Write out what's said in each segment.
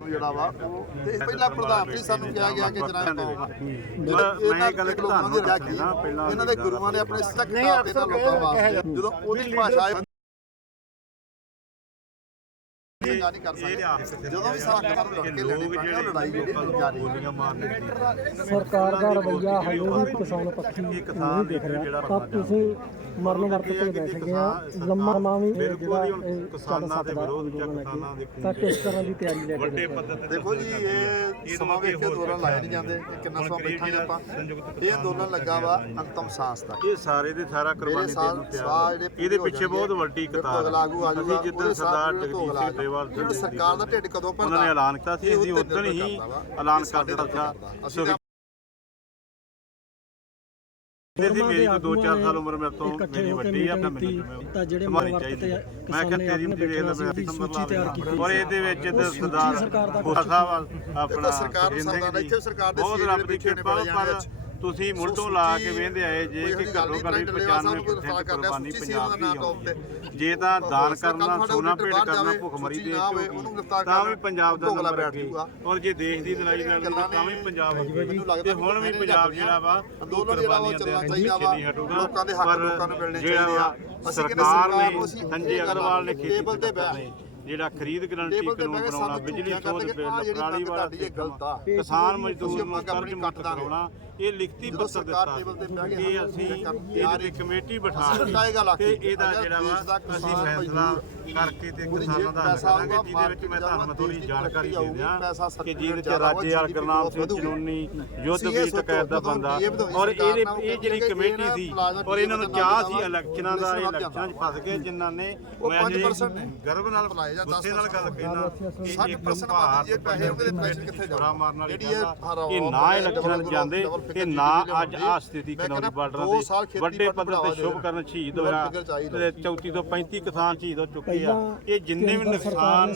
ਜਿਹੜਾ ਵਾ ਉਹ ਤੇ ਪਹਿਲਾ ਪ੍ਰਧਾਨ ਸੀ ਸਾਨੂੰ ਕਿਹਾ ਗਿਆ ਕਿ ਜਨਾਬ ਮੈਂ ਇਹ ਗੱਲ ਦੱਸੀ ਨਾ ਪਹਿਲਾਂ ਇਹਨਾਂ ਦੇ ਗੁਰੂਆਂ ਨੇ ਆਪਣੇ ਸਿੱਖ ਕਿਤਾਬ ਦੇ ਨਾਲ ਲੋਕਾਂ ਵਾਸਤੇ ਜਦੋਂ ਉਹਦੀ ਭਾਸ਼ਾ ਇਹ ਨਹੀਂ ਕਰ ਸਕਦੇ। ਜਦੋਂ ਵੀ ਸਾਡਾ ਕੰਮ ਲੜ ਕੇ ਲੈਣੇ ਪੈਣੇ ਉਹ ਲੜਾਈ ਜਿਹੜੀ ਜਾਰੀ ਸਰਕਾਰ ਦਾ ਰਵੱਈਆ ਹਲੇ ਵੀ ਕਿਸਾਨ ਪੱਖੀ ਨਹੀਂ ਦਿਖ ਰਿਹਾ। ਤਾਂ ਤੁਸੀਂ ਮਰਨ ਵਰਤ ਕੇ ਬੈਠ ਗਏ ਆ। ਲੰਮਾ ਸਮਾਂ ਵੀ ਜਿਹੜਾ ਕਿਸਾਨਾਂ ਦੇ ਵਿਰੋਧ ਚ ਅੰਦੋਲਨ ਕਿਸਾਨਾਂ ਦੇ। ਤਾਂ ਕਿਸ ਤਰ੍ਹਾਂ ਦੀ ਤਿਆਰੀ ਲੈ ਕੇ ਵੱਡੇ? ਪੱਧਰ ਤੇ ਦੇਖੋ ਜੀ ਇਹ ਸਮਾਂ ਵੇਖ ਕੇ ਦੌਰਾਨ ਲਾਏ ਨਹੀਂ ਜਾਂਦੇ ਕਿ ਕਿੰਨਾ ਸਮਾਂ ਬੈਠਾਂਗੇ ਆਪਾਂ। ਇਹ ਅੰਦੋਲਨ ਲੱਗਾ ਵਾ ਅੰਤਮ ਸਾਂਸ ਤੱਕ। ਇਹ ਸਾਰੇ ਦੇ ਸਾਰਾ ਕੁਰਬਾਨੀ ਦੇਣ ਸਾਲ ਨੂੰ ਤਿਆਰ ਇਹਦੇ ਪਿੱਛੇ ਬਹੁਤ ਵੱਡੀ ਕਤਾਰ ਅਗਲਾ ਆਗੂ ਆ ਅਸੀਂ ਜਿੱਦਾਂ ਸਰਦਾਰ ਜਗਜੀਤ ਸਿੰਘ ਹੁਣ ਸਰਕਾਰ ਦਾ ਢਿੱਡ ਕਦੋਂ ਭਰਦਾ ਉਹਨਾਂ ਨੇ ਐਲਾਨ ਕੀਤਾ ਸੀ ਇਹ ਅਸੀਂ ਉਦੋਂ ਹੀ। ਐਲਾਨ ਕਰ ਦਿੱਤਾ ਤੇ ਸੀ। ਸੀ ਮੇਰੀ ਕੋਈ 2-4 ਸਾਲ ਉਮਰ ਮੇਰੇ ਤੋਂ ਮੇਰੀ ਕੇ ਵੱਡੀ ਆ ਤਾਂ ਮੈਨੂੰ ਤਾਂ ਜਿਹੜੇ ਵਰਤ ਤੇ ਚਾਹੀਦੀ ਮੈਂ ਕਿਹਾ ਤੇਰੀ ਵੀ ਵੇਖ ਲੈ ਮੈਂ ਸੂਚੀ ਤਿਆਰ ਕੀਤੀ ਔਰ ਇਹਦੇ ਵਿੱਚ ਤੇ ਸਰਦਾਰ ਸਾਹਿਬ ਆਪਣਾ ਸਰਕਾਰ ਸੁਖਜਿੰਦਰ ਸਰਕਾਰ ਦਾ ਜੀ, ਇੱਥੇ ਸਰਕਾਰ ਦੇ ਬਹੁਤ ਰੱਬ ਦੀ ਕਿਰਪਾ ਪਰ ਤੁਸੀਂ ਸੋ ਲਾ ਕੇ ਵੇਂਦੇ ਆਏ ਜੇ ਕਿ ਘੱਟੋ ਨਹੀਂ, ਘੱਟ ਪ੍ਰਾਈਵੇਟ ਲੈਵਲ 95 ਸਾਨੂੰ ਕੋਈ ਪਰਸੈਂਟ ਕਰਦਾ, ਕੁਰਬਾਨੀ ਸੂਚੀ ਸੀ ਪੰਜਾਬ ਦੀ। ਆਉਂਦੀ ਜੇ ਤਾਂ ਦਾਨ ਕਰਨਾ ਸੋਨਾ ਭੇਟ ਕਰਨਾ ਭੁੱਖਮਰੀ ਦੇ ਚੋਂ ਤਾਂ ਵੀ ਪੰਜਾਬ ਦਾ ਨੰਬਰ ਬੈਠ ਅੱਗੇ। ਔਰ ਜੇ ਦੇਸ਼ ਦੀ ਲੜਾਈ ਲੜਨੀ ਤਾਂ ਵੀ ਪੰਜਾਬ ਅੱਗੇ ਤੇ ਹੁਣ ਵੀ ਪੰਜਾਬ ਜਿਹੜਾ ਵਾ ਜਿਹੜਾ ਉਹ ਚੱਲਣਾ ਚਾਹੀਦਾ ਵਾ। ਲੋਕਾਂ ਦੇ ਹੱਕ ਲੋਕਾਂ ਨੂੰ ਮਿਲਣੇ ਚਾਹੀਦੇ ਆ। ਸਰਕਾਰ ਨੂੰ ਸੰਜੇ ਅਗਰਵਾਲ ਨੇ ਖੇਤੀ ਟੇਬਲ ਤੇ ਜਿਹੜਾ ਖਰੀਦ ਗਰੰਟੀ ਕਾਨੂੰਨ ਬਣਾਉਣਾ ਬਿਜਲੀ ਸੋਧ ਮੰਗ ਵਾਲਾ ਤੁਹਾਡੀ ਇਹ ਗਲਤ ਆ। ਕਿਸਾਨ ਮਜ਼ਦੂਰ ਨੂੰ ਕਰਜ਼ ਮੁਕਤ। ਕਰਾਉਣਾ ਇਹ ਲਿਖਤੀ ਪੱਤਰ ਦਿੱਤਾ ਕੇ ਅਸੀਂ ਇਹ ਇਹਦੀ ਇੱਕ ਕਮੇਟੀ ਬਿਠਾ ਕੇ ਇਹਦਾ ਜਿਹੜਾ ਵਾ ਅਸੀਂ ਫੈਸਲਾ ਕਰਕੇ ਤੇ ਕਿਸਾਨਾਂ ਦਾ ਕਰਾਂਗੇ ਜਿਹਦੇ ਵਿੱਚ ਮੈਂ ਤੁਹਾਨੂੰ ਥੋੜੀ ਜਾਣਕਾਰੀ ਦੇ ਦਿਆਂ ਕਿ ਜਿਹਦੇ ਚ ਰਾਜੇ ਵਾਲ ਗੁਰਨਾਮ ਸਿੰਘ। ਚਨੂਨੀ ਯੁੱਧ ਇਹ ਵੀ ਟਕੈਤ ਦਾ ਬੰਦਾ ਇਹ ਔਰ ਸਰਕਾਰ ਇਹ ਇਹ ਜਿਹੜੀ ਕਮੇਟੀ ਸੀ ਔਰ ਇਹਨਾਂ ਨੂੰ ਚਾਹ ਸੀ ਇਲੈਕਸ਼ਨਾਂ ਦਾ ਨਾਲ ਇਲੈਕਸ਼ਨਾਂ 'ਚ ਫਸ ਗਏ ਜਿਨ੍ਹਾਂ ਨੇ ਉਹ ਮੈਂ 5% ਨੇ। ਗਰਵ ਨਾਲ ਜਾਂ ਗੁੱਸੇ ਨਾਲ ਗੱਲ ਕਹਿਣਾ ਕਿ ਸੱਠ ਇੱਕ percent ਭਾਰਤ ਜੇ ਪੈਸੇ ਉਹਦੇ ਪੈਸੇ ਕਿੱਥੇ ਜਾਣ? ਛੁਰਾ ਮਾਰਨ ਵਾਲੀ ਜਿਹੜੀ ਇਹ ਇਹ ਨਾ ਇਲੈਕਸ਼ਨਾਂ ਜਾਂਦੇ ਤੇ ਨਾ ਅੱਜ ਆ ਸਥਿਤੀ ਕਿਨੌਰੀ ਬਾਰਡਰਾਂ ਦੋ ਵੱਡੇ ਪੱਧਰ ਤੇ ਸ਼ੁਭ। ਕਰਨ ਸ਼ਹੀਦ ਹੋਇਆ। ਤੇ 34 ਤੋਂ 35 ਕਿਸਾਨ ਸ਼ਹੀਦ ਹੋ ਚੁੱਕੇ ਆ ਇਹ ਜਿੰਨੇ ਵੀ ਨੁਕਸਾਨ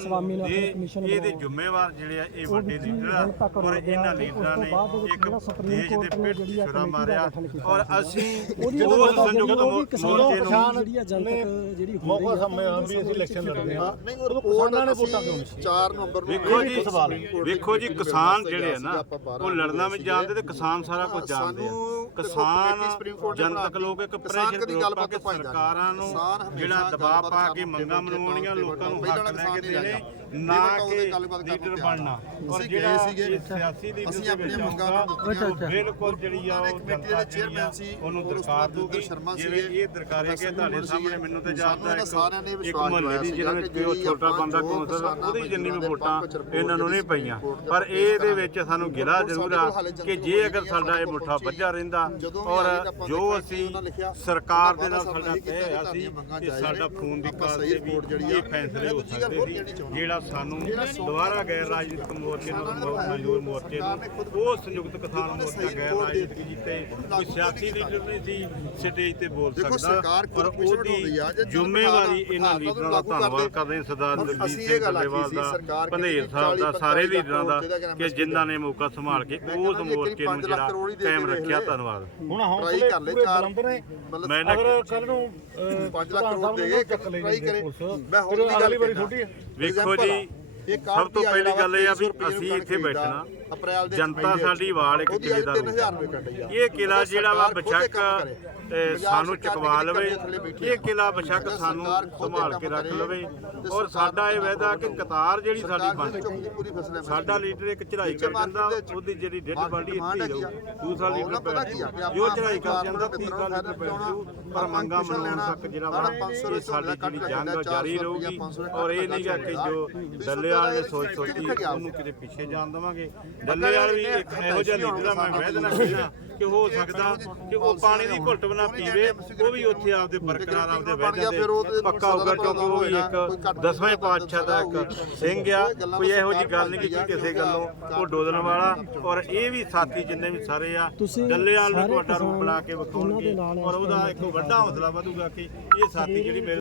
ਇਹਦੇ। ਜ਼ਿੰਮੇਵਾਰ ਜਿਹੜੇ ਆ ਇਹ ਵੱਡੇ ਲੀਡਰ ਆ ਔਰ ਇਹਨਾਂ ਲੀਡਰਾਂ ਨੇ ਇੱਕ ਦੇਸ਼ ਦੇ ਪਿੱਠ ਛੁਰਾ ਮਾਰਿਆ ਔਰ। ਅਸੀਂ ਉਹ ਸੰਯੁਕਤ ਉਹ ਵੀ ਕਿਸਾਨਾਂ ਮੋਰਚੇ ਨੂੰ ਜਿਹੜੀ ਜਨਤਕ ਜਿਹੜੀ ਹੋ ਮੌਕਾ ਸਮੇਂ ਵੀ ਅਸੀਂ ਇਲੈਕਸ਼ਨ ਲੜਦੇ ਆ ਨਹੀਂ ਉਹ ਰਿਪੋਰਟ ਨੇ ਵੋਟਾਂ ਕਿਉਂ ਨਹੀਂ 4 ਨਵੰਬਰ ਨੂੰ ਵੇਖੋ ਇਹ ਜੀ ਇੱਕ ਸਵਾਲ ਵੇਖੋ ਜੀ ਕਿਸਾਨ ਜਿਹੜੇ ਆ ਨਾ ਉਹ ਲੜਨਾ ਵੀ। ਜਾਣਦੇ ਤੇ ਕਿਸਾਨ ਸਾਰਾ ਕੁਝ ਜਾਣਦੇ ਆ। ਸਾਨੂੰ ਕਿਸਾਨ ਨੇ ਜਨਤਕ ਲੋਕ ਇੱਕ। ਪ੍ਰੈਸ਼ਰ ਗੱਲਬਾਤ ਕੇ ਸਰਕਾਰਾਂ ਨੂੰ ਜਿਹੜਾ ਦਬਾਅ ਪਾ ਕੇ ਮੰਗਾਂ ਮਨਵਾਉਣੀਆਂ ਲੋਕਾਂ ਨੂੰ ਹੱਕ ਲੈ ਕੇ ਦੇਣੇ ਨਾ ਕਿ ਲੀਡਰ ਨੂੰ ਬਣਨਾ। ਔਰ ਜਿਹੜਾ ਸਿਆਸੀ ਲੀਡਰ ਅਸੀਂ ਆਪਣੀਆਂ ਮੰਗਾਂ ਨੂੰ ਬਿਲਕੁਲ ਜਿਹੜੀ ਆ ਉਹ ਕਮੇਟੀ ਦੇ ਚੇਅਰਮੈਨ ਸੀ, ਉਹਨੂੰ ਉਹ ਦਰਕਾਰ ਦੂਗੀ। ਸ਼ਰਮਾ ਸੀਗੇ, ਇਹ ਦਰਕਾਰੇ ਕਿ ਤੁਹਾਡੇ ਸਾਹਮਣੇ। ਮੈਨੂੰ ਤੇ ਜਾਂਦਾ ਇਹਨਾਂ ਸਾਰਿਆਂ ਨੇ ਇੱਕ ਵਿਸ਼ਵਾਸ ਮੁਹੱਲੇ ਦੀ ਦਿਵਾਇਆ ਜਿਹਨਾਂ ਸੀਗਾ ਵਿੱਚ ਉਹ ਕਿ ਛੋਟਾ ਬੰਦਾ ਕੌਂਸਲ ਉਹਦੀ ਜਿੰਨੀ ਵੀ ਵੋਟਾਂ ਇਹਨਾਂ ਨੂੰ ਨਹੀਂ ਪਈਆਂ। ਪਰ ਇਹਦੇ ਵਿੱਚ ਸਾਨੂੰ ਗਿਲਾ ਜ਼ਰੂਰ ਆ ਕਿ ਜੇ ਅਗਰ ਸਾਡਾ ਇਹ ਮੁੱਠਾ ਵੱਜਾ ਰਹਿੰਦਾ ਔਰ ਜੋ ਅਸੀਂ ਸਰਕਾਰ ਦੇ ਨਾਲ ਸਾਡਾ ਤੈਅ ਹੋਇਆ ਸੀ ਕਿ ਸਾਡਾ ਖੂਨ ਦੀ ਕਾਲ ਤੇ ਵੀ ਇਹ ਫੈਸਲੇ ਹੋ ਸਕਦੇ ਸੀ ਜਿਹੜਾ ਸਾਨੂੰ ਦੁਬਾਰਾ ਗੈਰ ਰਾਜਨੀਤਿਕ ਮੋਰਚੇ ਨਾਲ ਮਜ਼ਦੂਰ ਮੋਰਚੇ ਨੂੰ ਉਹ ਸੰਯੁਕਤ ਕਿਸਾਨ ਮੋਰਚਾ ਗੈਰ ਰਾਜਨੀਤਿਕ ਜਿੱਤੇ ਕੋਈ ਸਿਆਸੀ ਲੀਡਰ ਨਹੀਂ ਸੀ ਸਟੇਜ ਤੇ ਬੋਲ ਸਕਦਾ ਪਰ ਉਹਦੀ ਆ ਜ਼ਿੰਮੇਵਾਰੀ ਇਹਨਾਂ ਲੀਡਰਾਂ ਦਾ। ਧੰਨਵਾਦ ਕਰਦੇ ਹਾਂ ਸਰਦਾਰ ਦਲਜੀਤ ਸਿੰਘ ਡੱਲੇਵਾਲ ਦਾ ਪੰਧੇਰ ਸਾਹਿਬ ਦਾ 40 ਸਾਰੇ ਲੀਡਰਾਂ ਦਾ ਕਿ ਜਿਨ੍ਹਾਂ ਨੇ ਮੌਕਾ ਸੰਭਾਲ ਕੇ ਉਸ ਮੋਰਚੇ ਨੂੰ ਜਿਹੜਾ ਕਾਇਮ ਰੱਖਿਆ ਲਏ। ਧੰਨਵਾਦ। ਹੁਣ ਟਰਾਈ ਹੌਸਲੇ ਕਰ ਲੈ ਪੂਰੇ ਚਾਰ। ਬੁਲੰਦ ਨੇ। ਮਤਲਬ ਮੈਂ ਨਾ ਅਗਰ ਕੱਲ ਨੂੰ 5 ਲੱਖ ਕਰੋੜ ਦੇ ਕੇ ਟਰਾਈ ਕਰੇ। ਮੈਂ ਹੁਣ ਫਿਰ ਦੀ ਗੱਲ ਅਗਲੀ ਵਾਰੀ। ਛੋਟੀ ਹੈ। ਵੇਖੋ ਜੀ ਸਭ ਤੋਂ ਪਹਿਲੀ ਗੱਲ ਇਹ ਆ ਵੀ ਅਸੀਂ ਇੱਥੇ ਬੈਠਣਾ ਅਪ੍ਰੈਲ ਦੇ ਜਨਤਾ ਸਾਡੀ ਵਾਲ ਇੱਕ ਕਿਲੇ ਦਾ 3000 ਰੁਪਏ ਕੱਢੀ ਆ। ਇਹ ਕਿਲਾ ਜਿਹੜਾ ਵਾ ਬਸ਼ੱਕ ਅਹ, ਸਾਨੂੰ ਚਕਵਾ ਲਵੇ। ਇਹ ਕਿਲਾ ਬਸ਼ੱਕ ਸਾਨੂੰ ਸੰਭਾਲ ਕੇ ਰੱਖ। ਲਵੇ। ਤੇ ਔਰ ਸਾਡਾ ਇਹ ਵਾਅਦਾ ਕਿ ਕਤਾਰ ਜਿਹੜੀ ਸਾਡੀ ਬਣ ਸਾਡਾ ਲੀਡਰ ਇੱਕ ਚੜਾਈ ਕਰ ਜਾਂਦਾ ਉਹਦੀ ਜਿਹੜੀ ਡੈਡ ਬਾਡੀ ਇੱਥੇ ਰਹੂ ਦੂਸਰਾ ਲੀਡਰ ਜਾਊ। ਜੋ ਚੜਾਈ ਕਰ ਜਾਂਦਾ ਤੀਸਰਾ ਲੀਡਰ ਜਾਊ ਪਰ ਮੰਗਾ ਮਨਾਉਣ ਤੱਕ ਜਿਹੜਾ ਵਾ 500 ਇਹ ਸਾਡੀ ਜਿਹੜੀ ਜੰਗ ਜਾਰੀ 400 ਰਹੂਗੀ। 500 ਔਰ ਇਹ ਨਹੀਂ ਗਾ ਕਿ ਜੋ ਡੱਲੇਵਾਲ ਨੇ ਸੋਚ ਸੋਚੀ ਉਹਨੂੰ ਕਿਤੇ ਪਿੱਛੇ ਜਾਣ ਦੇਵਾਂਗੇ ਡੱਲੇਵਾਲ ਵੀ ਇੱਕ ਇਹੋ ਜਿਹਾ ਲੀਡਰ ਆ ਮੈਂ ਨਾ ਕਹਿਣਾ ਕਿ ਹੋ ਸਕਦਾ ਕਿ ਉਹ ਪਾਣੀ ਦੀ ਘੁੱਟ ਬਣਾ ਪੀਵੇ ਉਹ ਵੀ ਉੱਥੇ ਆਪਦੇ ਬਰਕਰਾਰ ਆਪਦੇ ਵੈਦਾਂ ਦੇ ਪੱਕਾ ਹੋਊਗਾ ਕਿਉਂਕਿ ਉਹ ਵੀ ਇੱਕ ਦਸਵੇਂ ਪਾਤਸ਼ਾਹ ਦਾ ਇੱਕ ਸਿੰਘ ਆ। ਕੋਈ ਇਹੋ ਜੀ ਗੱਲ ਨਹੀਂ ਕਿ ਕਿਸੇ ਗੱਲੋਂ। ਉਹ ਡੋਦਣ ਵਾਲਾ ਔਰ ਇਹ ਵੀ ਸਾਥੀ ਜਿੰਨੇ ਵੀ ਸਾਰੇ ਆ ਤੁਸੀਂ ਡੱਲੇਵਾਲ ਨੂੰ ਤੁਹਾਡਾ ਰੂਪ ਬਣਾ ਕੇ ਵਿਖਾਉਣਗੇ ਔਰ ਉਹਦਾ ਇੱਕ ਵੱਡਾ ਹੌਸਲਾ ਵਧੂਗਾ ਕਿ ਇਹ ਸਾਥੀ ਜਿਹੜੀ ਮੇਰੇ